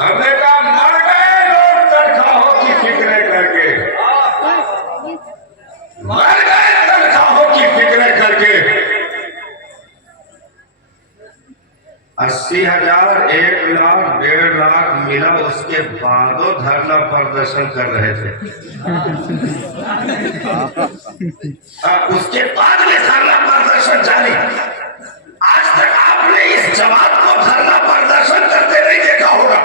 हमने कहा मर गए लोग तनख्वाहों की फिक्रें करके, मर गए तनख्वाहों की फिक्रें करके। 80,000, 1,00,000, 1.5 लाख मिला, उसके बादो धरना प्रदर्शन कर रहे थे। उसके बाद में धरना प्रदर्शन जारी। आज तक आपने इस जमात को धरना प्रदर्शन करते नहीं देखा होगा,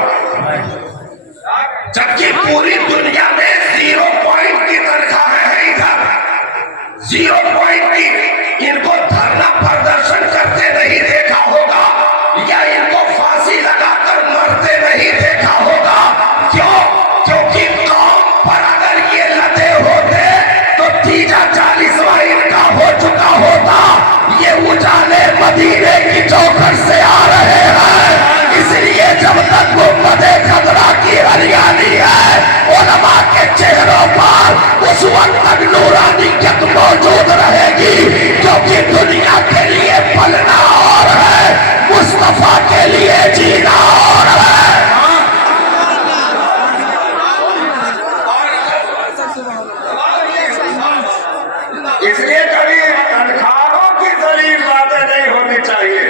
जबकि पूरी दुनिया में 0 पॉइंट की तनख्वाहें हैं। इधर 0 पॉइंट की, इनको धरना प्रदर्शन करते नहीं देखा होगा, या इनको फांसी लगाकर मरते नहीं देखा होगा। क्यों? क्योंकि कौम पर अगर ये लदे होते तो तीजा 40वां इनका हो चुका होता। ये उजाले मदीने की चौखट से आ रहे हैं, इसलिए जब तक वो मदे खतरा की हरियाली है, उलमा के चेहरों पर उस वक्त तक नूरानियत मौजूद रहेगी, क्योंकि दुनिया के लिए पलना और है, मुस्तफा के लिए जीना और है। इसलिए कभी तनख्वाहों की दलील बातें नहीं होनी चाहिए।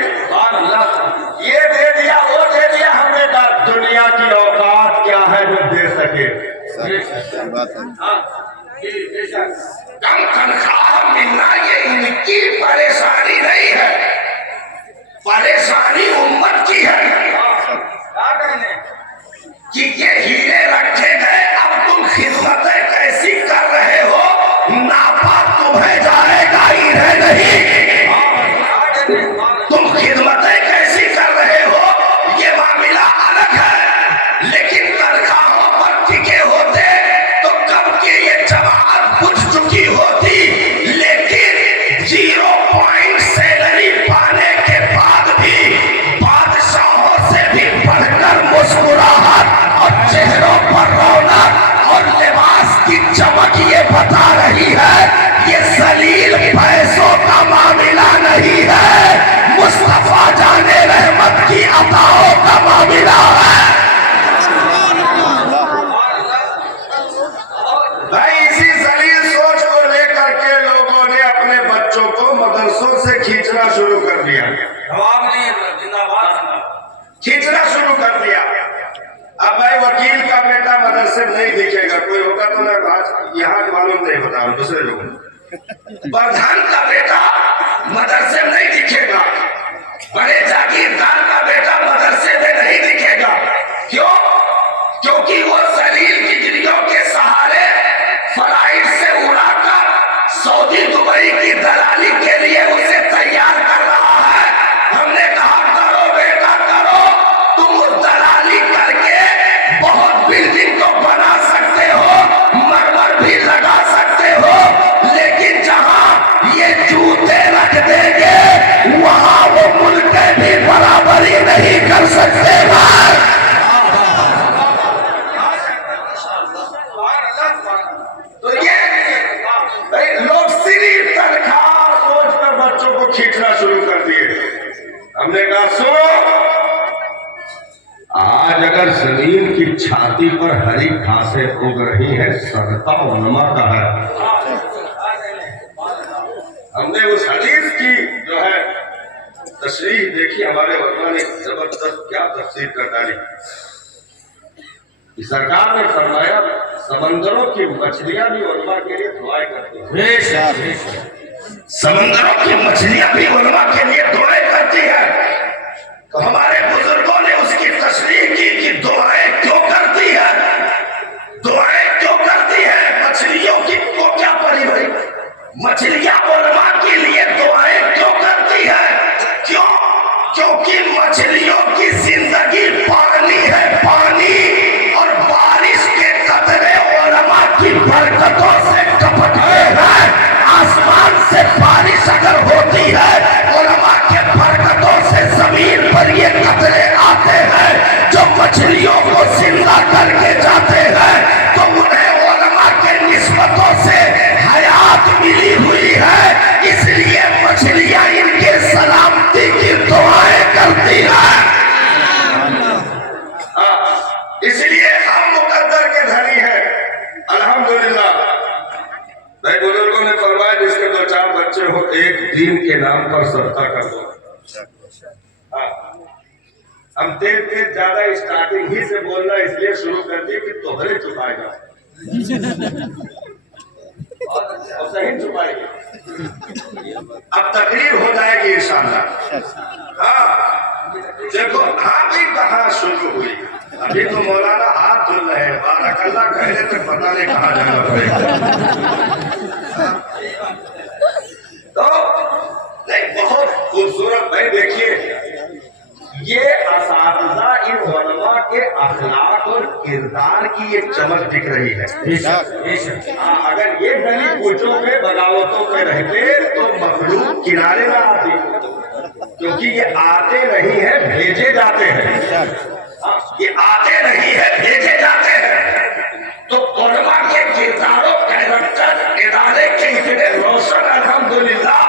ये दे दिया, वो दे दिया, हमने कहा दुनिया की औकात क्या है जो दे सके। कम तनख्वाह मिलना ये इनकी परेशानी नहीं है, परेशानी उम्मत की है कि ये हीरे रखे गए, अब तुम खिदमतें कैसी कर रहे हो, नापा तुम्हें जाएगा इन्हें नहीं। तुम खिदमतें कैसी कर रहे हो ये मामला अलग है, लेकिन तनख्वाहों पर टिके होते तो कब की ये जमात बुझ चुकी होती। लेकिन 0 पॉइंट सैलरी पाने के बाद भी बादशाहों से भी बढ़कर मुस्कुराहट और चेहरों पर रौनक और लिबास की चमक ये बता रही है ये जलील पैसों का मामला नहीं है, मुस्तफा जाने रहमत की अताओं का मामला है। भाई इसी जलील सोच को लेकर के लोगों ने अपने बच्चों को मदरसों से खींचना शुरू कर दिया। खींचना शुरू कर दिया। अब भाई वकील का बेटा मदरसे में नहीं दिखेगा, कोई होगा तो ना, आज यहाँ मालूम नहीं होता, दूसरे लोग। प्रधान का बेटा मदरसे में नहीं दिखेगा, बड़े जागीरदार का बेटा मदरसे में नहीं दिखेगा। क्यों? क्योंकि वो जलील डिग्रियों के सहारे फ्लाइट से उड़ाकर सऊदी दुबई की दलाली के लिए उसे तैयार कर रहा है। हमने कहा करो बेटा करो, तुम उस दलाली करके बहुत बिल्डिंग तो बना सकते हो, मरमर भी लगा सकते हो, लेकिन जहां ये जूते रख देंगे वहां वो मुल्क भी बराबरी नहीं कर सकते। तो ये लोग सिर्फ तनख्वाह सोचकर बच्चों को खींचना शुरू कर दिए। हमने कहा सुनो, आज अगर जमीन की छाती पर हरी घासें उग रही है, सदका उलमा का है। हमने उस हदीस की जो है तशरीह देखी, हमारे उलमा ने जबरदस्त क्या तफसीर कर डाली। सरकार ने फरमाया समंदरों की मछलियां भी उलमा के लिए दुआएं करती हैं। समंदरों की मछलियां भी उलमा के लिए दुआएं करती है। तो हमारे बुजुर्गों ने उसकी तशरीह की कि दुआएं क्यों करती है, दुआएं क्यों करती है, मछलियों की को क्या पड़ी भाई, मछलियां उलमा के लिए दुआएं क्यों करती है? क्यों? क्योंकि मछलियों की जिंदगी पानी है, पानी, और बारिश के कतरे उलमा की बरकतों से टपकते हैं। आसमान से बारिश अगर होती है, उलमा के बरकतों से जमीन पर ये कतरे आते हैं जो इसलिए हम मुकद्दर के धनी हैं अल्हम्दुलिल्लाह। भाई बुजुर्गों ने फरमाया जिसके 2-4 बच्चे हो एक दीन के नाम पर सदका कर दो। हम तेज ज्यादा स्टार्टिंग ही से बोलना इसलिए शुरू कर दिए कि तोहरे चुपाएगा और सही चुपाएगी। अब तकरीर हो जाएगी इंशाअल्लाह। हाँ देखो अभी कहाँ शुरू हुई, अभी तो मौलाना हाथ धुल रहे हैं, बाराकल्ला कहने तक पता नहीं कहाँ जाना पड़ेगा। तो नहीं बहुत खूबसूरत भाई देखिए ये असातिज़ा इन उलमा के अखलाक और किरदार की एक चमक दिख रही है। अगर ये गली कूचों में बगावतों में रहते तो मखलूक किनारे ना आती, क्योंकि ये आते नहीं है भेजे जाते हैं। ये आते नहीं है भेजे जाते हैं। तो उलमा के किरदारों कैरेक्टर इदारे के इतने रोशन अल्हम्दुलिल्लाह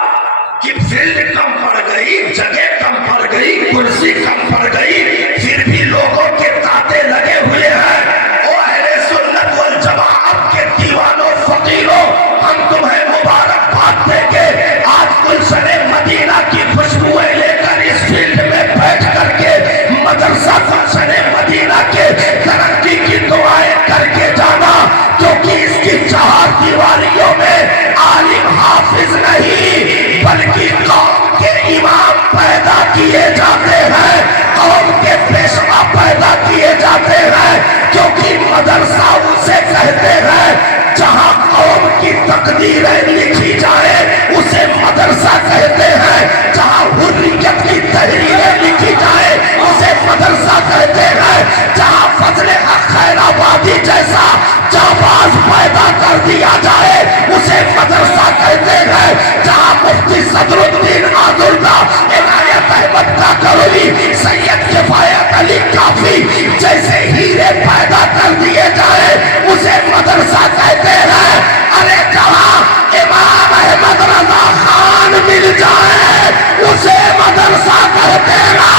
कि फील्ड कम पड़ गई, जगह कम पड़ गई, कुर्सी कम पड़ गई, फिर भी लोगों के तांते लगे हुए हैं। ओ अहले सुन्नत वल जमाअत के दीवानों फकीरों, हम तुम्हें मुबारकबाद देंगे। आज गुलशने मदीना की खुशबुएं लेकर इस फील्ड में बैठ करके मदरसा गुलशने मदीना के तरक्की की दुआएं करके जाना, क्योंकि इसकी 4 दीवारियों में आलिम हाफिज नहीं बल्कि कौम के इमाम पैदा किए जाते हैं, कौम के पेशवा पैदा किए जाते हैं। क्योंकि मदरसा उसे कहते हैं जहां कौम की तकदीरें लिखी जाए उसे मदरसा कहते हैं, जहां हुर्रियत की तहरीरें लिखी जाए उसे मदरसा कहते हैं, जहां फजले खैराबादी जैसा जाबाज पैदा कर दिया जाए उसे मदरसा कहते हैं, जहां मुफ्ती सदरुद्दीन आजुर्दा, इनायत अहमद काकरोली, सैयद किफायत अली काफी जैसे हीरे पैदा कर दिए जाए उसे मदरसा कहते हैं। अरे जहां इमाम अहमद रजा खान मिल जाए उसे मदरसा कहते हैं।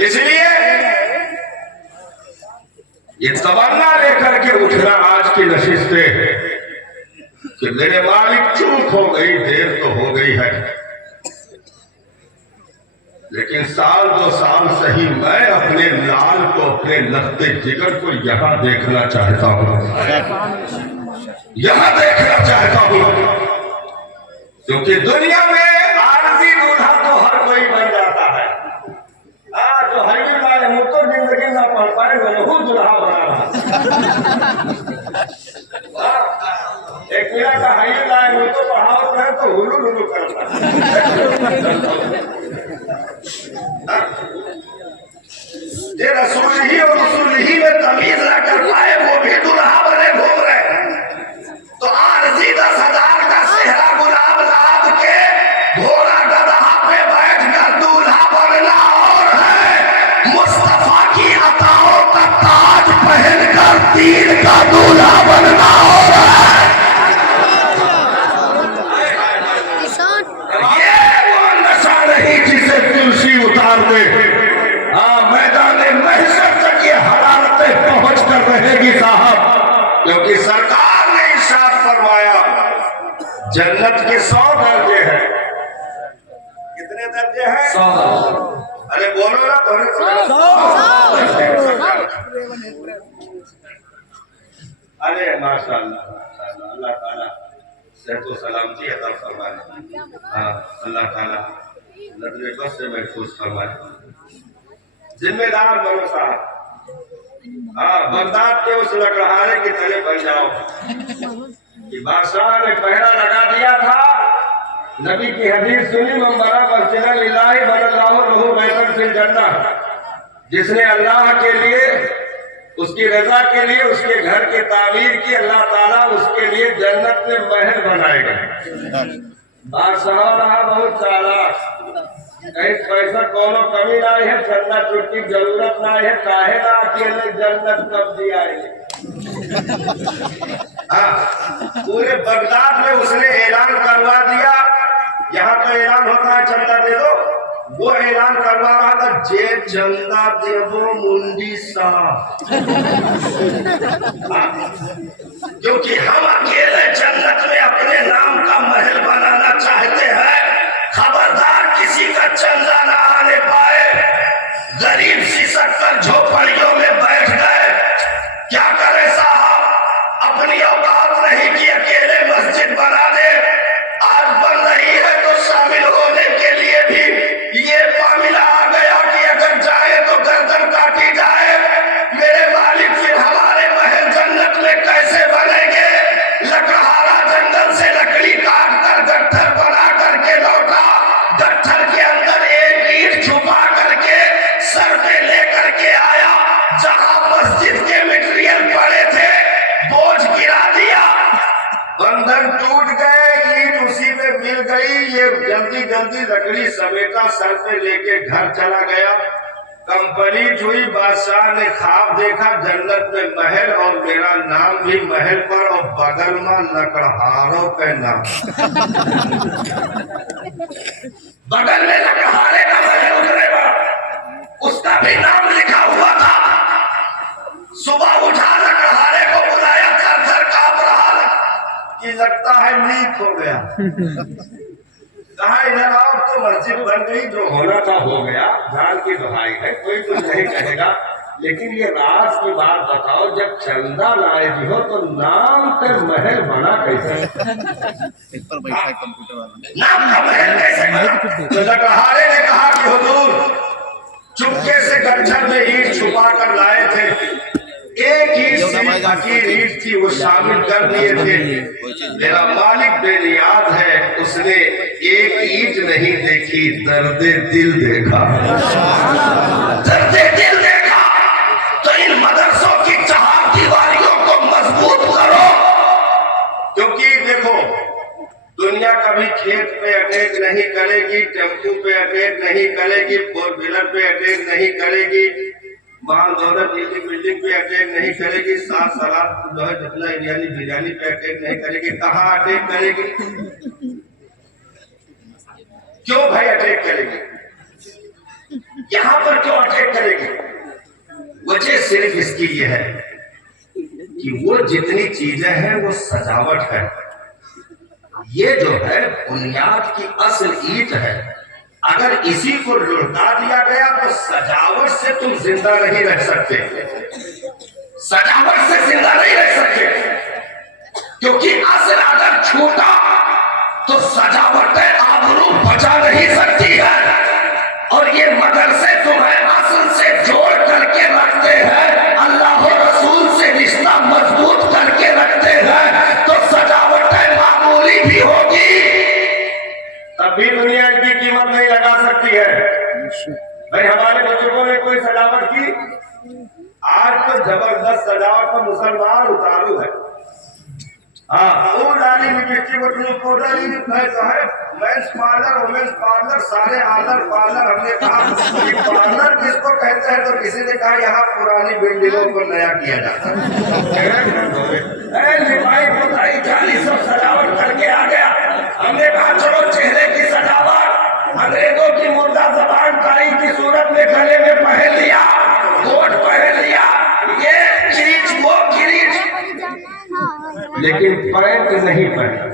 इसलिए ये तमन्ना लेकर के उठना आज की नशिश से कि मेरे मालिक चूक हो गई, देर तो हो गई है, लेकिन 1-2 साल सही मैं अपने लाल को, अपने लखते जिगर को यहां देखना चाहता हूं, यहां देखना चाहता हूं। क्योंकि दुनिया में आरजी दूल्हा तो हर कोई बन जाता है। जो हरी लाए मुझ तो जिंदगी ना पढ़ पाए वो दूल्हा बना रहा। एक मिला का हरी लाए मुझ तो पढ़ाओ है तो हुलू हुलू करता। ये रसूल ही और रसूल ही में तमीज ना कर पाए वो भी दूल्हा बने घूम रहे। तो आरजी 10,000 का सेहरा गुलाब लाद के घोड़ा गधा पे बैठ कर दूल्हा बनना और है मुस्तफा की अताओं का ताज पहनकर दीन का दूल्हा बनना और है। ये वो नशा नहीं जिसे तुलसी उतार दे। मैदान महशर तक ये हरारतें पहुंच कर रहेगी साहब, क्योंकि सरकार ने इरशाद फरमाया जन्नत के 100 दर्जे हैं। कितने दर्जे हैं? 100। अरे बोलो ना तो। अरे माशाअल्लाह, अल्लाह ताला सेहतो सलामती अता फरमाए। हाँ अल्लाह ताला नजरे बस से महफूज फरमाए। जिम्मेदार बनो साहब। हाँ बगदाद के उस लकड़हारे की तरह बन जाओ कि बादशाह ने पहरा लगा दिया था। नबी की हदीस सुनी, मंबरा मस्जिद लिल्लाहि बनल्लाहु लहू बैतन फिल जन्नह, जिसने अल्लाह के लिए उसकी रजा के लिए उसके घर की तामीर की अल्लाह ताला उसके लिए जन्नत में महल बनाएगा। बादशाह रहा बहुत चालाक, कहीं पैसा कोनो कमी ना है, चंदा चुटकी जरूरत ना है, काहे ना अकेले जन्नत कब दिया है। पूरे बगदाद में उसने ऐलान करवा दिया, यहाँ तो ऐलान होता है चंदा दे दो, वो ऐलान करवा रहा था जे चंदा देवो मुंडी साहब, क्योंकि हम अकेले जन्नत में अपने नाम का महल बनाना चाहते हैं, खबरदार किसी का चंदा ना आने पाए। गरीब सिसक कर झोपड़ियों में बैठ गए, क्या करे साहब, अपनी औकात नहीं कि अकेले मस्जिद बना दे, आज बन रही है तो शामिल होने के लिए भी ये मामला आ गया कि अगर जाए तो गर्दन काटी जाए। मेरे मालिक फिर हमारे महल जन्नत में कैसे बनेंगे। लकड़हारा जंगल से लकड़ी काट कर गट्ठर बना करके लौटा, गट्ठर के अंदर एक ईंट छुपा करके सर पे लेकर के आया, जहां मस्जिद के मटेरियल पड़े थे बोझ गिरा दिया, बंधन टूट गए, ईंट उसी में मिल गई। ये जल्दी जल्दी लकड़ी समेटा, सर पे लेके घर चला गया। कंप्लीट हुई, बादशाह ने ख्वाब देखा जन्नत में महल और मेरा नाम भी महल पर और बगल में लकड़हारों का नाम। बगल में लकड़हारे का महल उतरेगा, उसका भी नाम लिखा हुआ था। सुबह उठा, लकड़हारे को बुलाया, थर थर कांप रहा कि लगता है लीक हो गया। कहा इधर आओ, तो मस्जिद बन गई, जो होना था हो गया, जान की दुहाई है, कोई कुछ नहीं कहेगा। लेकिन ये राज की बात बताओ, जब चंदा लाए भी हो तो नाम का महल बना कैसे? पर बैठा है कंप्यूटर वाला, नाम का महल कैसे बना? तो लकड़हारे ने कहा कि हुजूर चुपके से गट्ठर में ईंट छुपा कर लाए थे, एक ईंट से फकीर ईंट थी, वो शामिल कर लिए थे। मेरा मालिक बेनियाज है, उसने एक ईंट नहीं देखी, दर्दे दिल देखा। दर्दे दिल देखा तो इन मदरसों की चार दीवारियों को मजबूत करो, क्योंकि देखो दुनिया कभी खेत पे अटैक नहीं करेगी, टेम्पू पे अटैक नहीं करेगी, फोर व्हीलर पे अटैक नहीं करेगी, माल दौलत बिल्डिंग पे अटैक नहीं करेगी, साथ सलाद जो है जितना बिरयानी पे अटैक नहीं करेगी। कहाँ अटैक करेगी? क्यों भाई अटैक करेगी? यहाँ पर क्यों अटैक करेगी? वजह सिर्फ इसकी ये है कि वो जितनी चीजें हैं वो सजावट है, ये जो है बुनियाद की असल ईंट है। अगर इसी को लुढ़का दिया गया तो सजावट से तुम जिंदा नहीं रह सकते, सजावट से जिंदा नहीं रह सकते, क्योंकि असल अगर छूटा तो सजावट आबरू बचा नहीं सकती है। और ये मदरसे तुम्हें असल से जोड़ करके रखते हैं, अल्लाह और रसूल से रिश्ता मजबूत करके रखते हैं, तो सजावट मामूली भी होगी तब भी दुनिया की कीमत नहीं लगा सकती है। भाई हमारे बुजुर्गों ने कोई सजावट की, आज तो जबरदस्त सजावट का मुसलमान उतारू है। हाँ, वो डाली लिपस्टिक है, मेंस पार्लर, वुमेन्स पार्लर, सारे आलर पार्लर। हमने कहा पार्लर किसको कहते हैं, तो किसी ने कहा यहाँ पुरानी बिल्डिंगों को नया किया जाता है। चालीस सब सजावट करके आ गया। हमने कहा चलो चेहरे की सजावट, अंग्रेजों की मुर्दा जबान कारी की सूरत में गले में पहन लिया, कोट पहन लिया, ये किरीच वो किरीच, लेकिन पैंट नहीं पहना।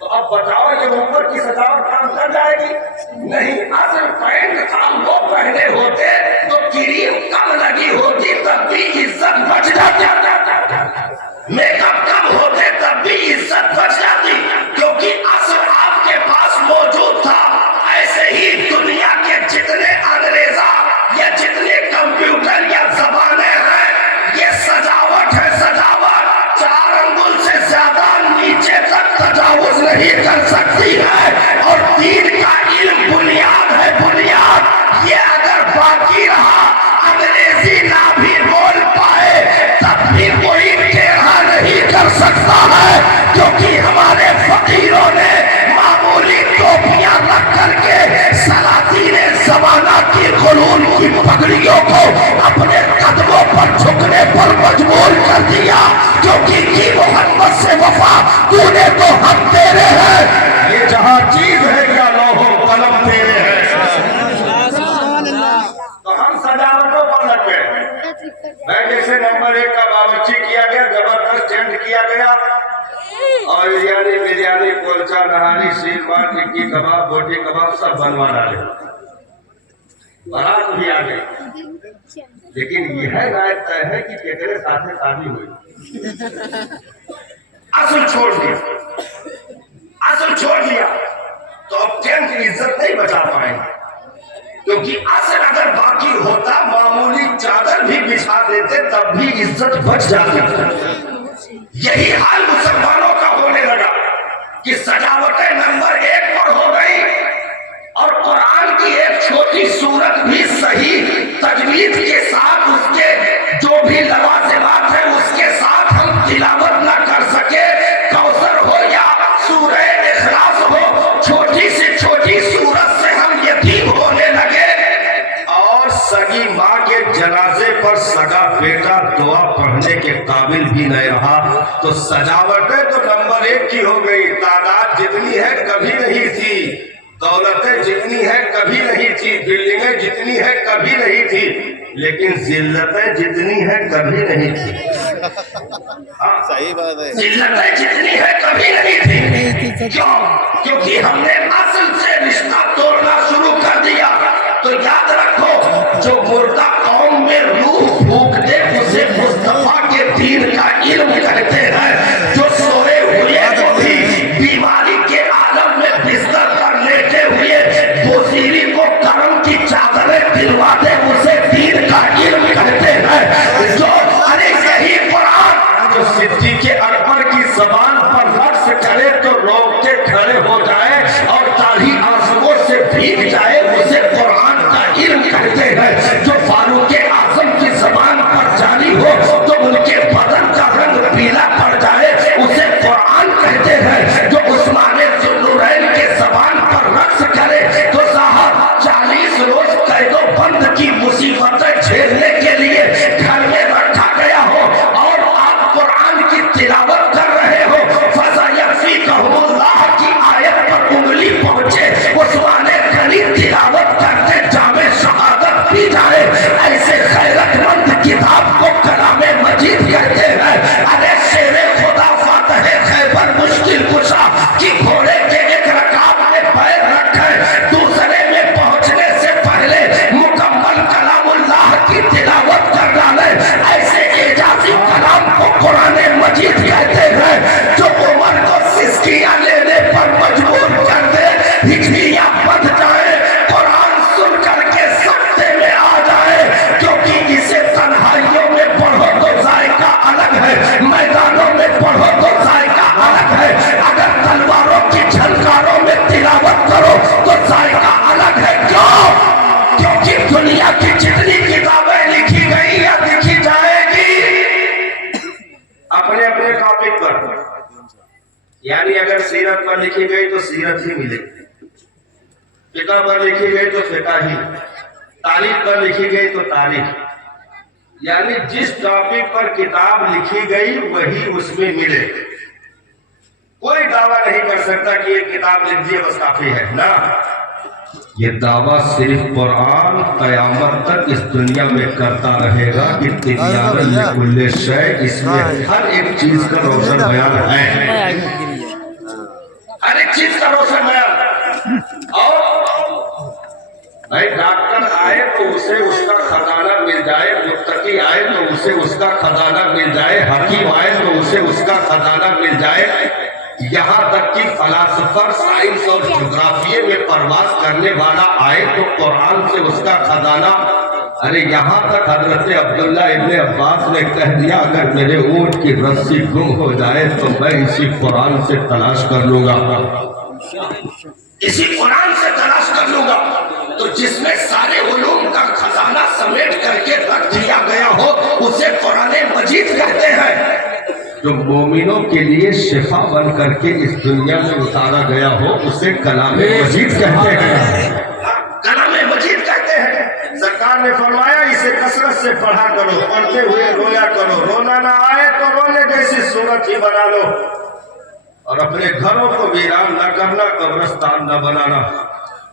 तो अब बताओ ये ऊपर की सजावट काम कर जाएगी? नहीं, असल पैंट काम वो पहने होते तो क्रीम कम लगी होती तब भी इज्जत बच जाती, मेकअप कम होते तब भी इज्जत बच जाती, क्योंकि असल आपके पास मौजूद था। ऐसे ही दुनिया के जितने अंग्रेजा या जितने कंप्यूटर या जबाने हैं, ये सजावट है, सजावट। 4 अंगुल से ज्यादा नीचे तक तजावुज नहीं कर सकती है, और दीन का इल्म बुनियाद है, बुनियाद। ये अगर बाकी रहा, अंग्रेजी कर सकता है, क्योंकि हमारे फकीरों ने मामूली टोपियां रख करके सलातीने जमाना की खुलून की पगड़ियों को अपने कदमों पर झुकने पर मजबूर कर दिया, क्योंकि की मोहम्मद से वफा तूने तो हम तेरे हैं, ये जहां चीज है क्या लोहो कलम तेरे हैं। तो हम सजावटों पर लग गए। मैं जैसे नंबर 1 का बावर्ची किया गया, जबरदस्त टेंट किया गया, और बिरयानी कुलचा नहारी शीरवान टिक्की कबाब बोटी कबाब सब बनवा डाले, बारात भी आ गई। लेकिन यह राय तय है कि केकरे साथे शादी हुई। असल छोड़ दिया तो अब टेंट की इज्जत नहीं बचा पाएंगे, क्योंकि असल अगर बाकी होता, मामूली चादर भी बिछा देते तब भी इज्जत बच जाती। यही हाल मुसलमानों का होने लगा कि सजावटें नंबर 1 पर हो गई, और कुरान की एक छोटी सूरत भी सही तजवीज के साथ, उसके जो भी लवाज़िमात है उसके साथ हम तिलावत न कर सके। कौसर हो या सूरह इखलास हो, छोटी से छोटी सूरत से हम यतीम होने लगे, और सगी माँ के जनाजे पर सगा बेटा दुआ पढ़ने के काबिल भी नहीं रहा। तो सजावटें तो नंबर 1 की हो गई, तादाद जितनी है कभी नहीं थी, दौलतें जितनी है कभी नहीं थी, बिल्डिंगें जितनी है कभी नहीं थी, लेकिन जिल्लतें जितनी है कभी नहीं थी। सही बात है, जिल्लतें जितनी है कभी नहीं थी। क्यों? क्योंकि हमने असल से रिश्ता तोड़ना शुरू कर दिया। तो याद रखो, जो मुर्दा कौम में रूह फूक दे उसे मुस्तफा के दीन का इल्म कहते हैं। जो सोए हुए को भी बीमारी के आलम में बिस्तर पर लेटे हुए बोसीरी को करम की चादरें दिलवा दे उसे दीन का इल्म कहते हैं। जो अरे यही कुरान जो सिद्दीक़ अकबर की ज़बान पर रक्स करे तो रोक के खड़े हो जाए और ताली आंसुओं से भीग जाए, उसे कुरान का इल्म कहते हैं। जो फारूक आज़म की ज़बान पर जारी हो तो उनके बदन का रंग पीला पड़ जाए, उसे कुरान कहते हैं। जो उस्मान ज़ुन्नुरैन के ज़बान पर रक्स करे तो साहब 40 रोज कैदो बंद की मुसीबतें झेलने के लिए घर में रखा गया हो, और आप कुरान की तिलावत कर रहे हो, फज़ा यक्फ़ीकुमुल्लाह की आयत पर उंगली पहुंचे, उस्मान गनी तिलावत करते जामे शहादत पी जाए, ऐसे खैरतमंद किताब को कलामे मजीद कहते हैं। अरे शेरे खुदा फातह खैबर मुश्किल कुशा कि घोड़े के एक रकाब में पैर रखे, दूसरे में पहुंचने से पहले मुकम्मल कलामुल्लाह की तिलावत कर डाले, ऐसे एजाजी कलाम को कुरान मजीद कहते हैं। जो उमर को सिस्कियां लेने पर मजबूर कर दे, हिजरियां बंध जाए, कुरान सुन करके सत्ते में आ जाए, क्योंकि इसे तन्हाइयों में पढ़ो तो जायका अलग है, मैदानों में पढ़ो तो जायका अलग है, अगर तलवारों की झनकारों में तिलावत करो तो जायका अलग है। क्यों? क्योंकि दुनिया की जितनी किताबें लिखी गई या लिखी जाएगी अपने अपने टॉपिक पर, यानी अगर सीरत पर लिखी गई तो सीरत ही मिलेगी, फिक़ह पर लिखी गई तो फिक़ह ही, तारीख पर लिखी गई तो तारीख, यानी जिस टॉपिक पर किताब लिखी गई वही उसमें मिले। कोई दावा नहीं कर सकता कि ये किताब लिख दी बस काफी है ना, ये दावा सिर्फ कुरान कयामत तक इस दुनिया में करता रहेगा कि तिब्यान कुल्ले शय, इसमें हर एक चीज का रोशन बयान है, हर एक चीज का रोशन बयान। और भाई डॉक्टर आए तो उसे उसका खजाना मिल जाए, मुत्तकी आए तो उसे उसका खजाना मिल जाए, हकीम आए तो उसे उसका खजाना मिल जाए, यहाँ तक कि फलासफर साइंस और ज्योग्राफी में परवास करने वाला आए तो कुरान से उसका खजाना। अरे यहाँ तक हजरत अब्दुल्ला इब्ने अब्बास ने कह दिया, अगर मेरे ऊंट की रस्सी गुम हो जाए तो मैं इसी कुरान से तलाश कर लूंगा, इसी कुरान से तलाश कर लूंगा। तो जिसमें सारे उलूम का खजाना समेट करके रख दिया गया हो उसे कुरान मजीद कहते हैं। जो मोमिनों के लिए शिफा बन करके इस दुनिया में उतारा गया हो उसे कलामे मजीद कहते हैं। कलामे मजीद कहते हैं। सरकार ने फरमाया इसे कसरत से पढ़ा करो, पढ़ते हुए रोया करो, रोना ना आए तो रोने जैसी सूरत ही बना लो, और अपने घरों को वीरान न करना, कब्रिस्तान न बनाना।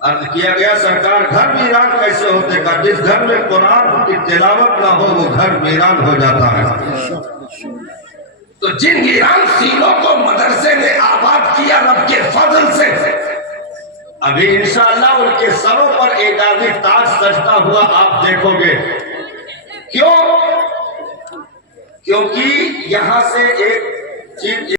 अर्ज किया गया सरकार घर वीरान कैसे होते का? जिस घर में कुरान की तिलावत ना हो वो घर वीरान हो जाता है। तो जिन वीरान सीनों को मदरसे ने आबाद किया रब के फजल से, अभी इंशाअल्लाह उनके सरों पर एजाजी ताज सजता हुआ आप देखोगे। क्यों? क्योंकि यहां से एक चीज